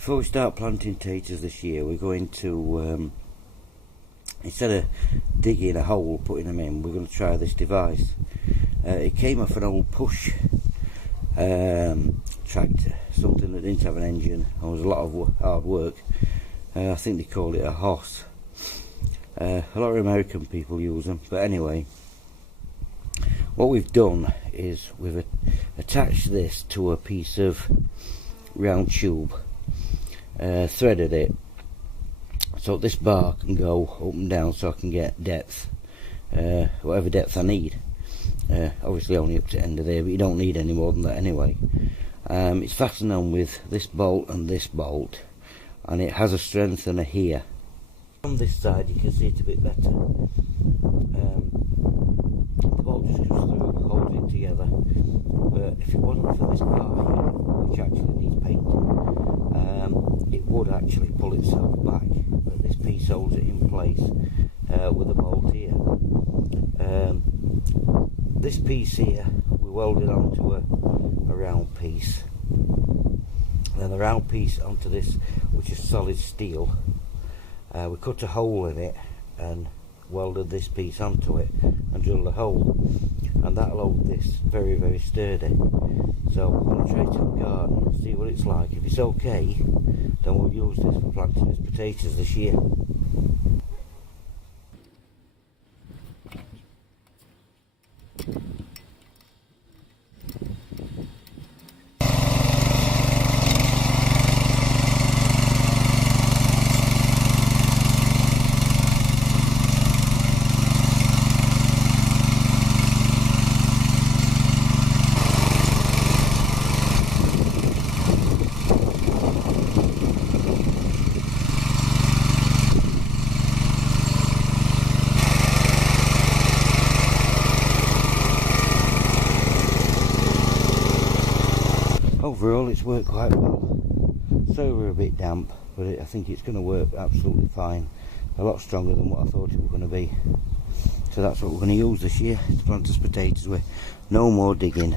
Before we start planting taters this year, we're going to, instead of digging a hole, putting them in, we're going to try this device. It came off an old push tractor, something that didn't have an engine and was a lot of hard work. I think they called it a hoss. A lot of American people use them, but anyway, what we've done is we've attached this to a piece of round tube, threaded it so this bar can go up and down so I can get depth, whatever depth I need. Obviously only up to the end of there, but you don't need any more than that anyway. It's fastened on with this bolt and this bolt, and it has a strengthener here. On this side you can see it a bit better. The bolt just goes through, holds it together, but if it wasn't for this bar here, which actually needs painting, it would actually pull itself back, but this piece holds it in place with a bolt here. This piece here we welded onto a round piece, then the round piece onto this, which is solid steel. We cut a hole in it and welded this piece onto it and drilled a hole, and that'll hold this very, very sturdy. So we're going to try it in the garden and see what it's like. If it's okay, then we'll use this for planting as potatoes this year. Overall it's worked quite well. So we're a bit damp, but I think it's going to work absolutely fine. A lot stronger than what I thought it was going to be. So that's what we're going to use this year to plant us potatoes with. No more digging.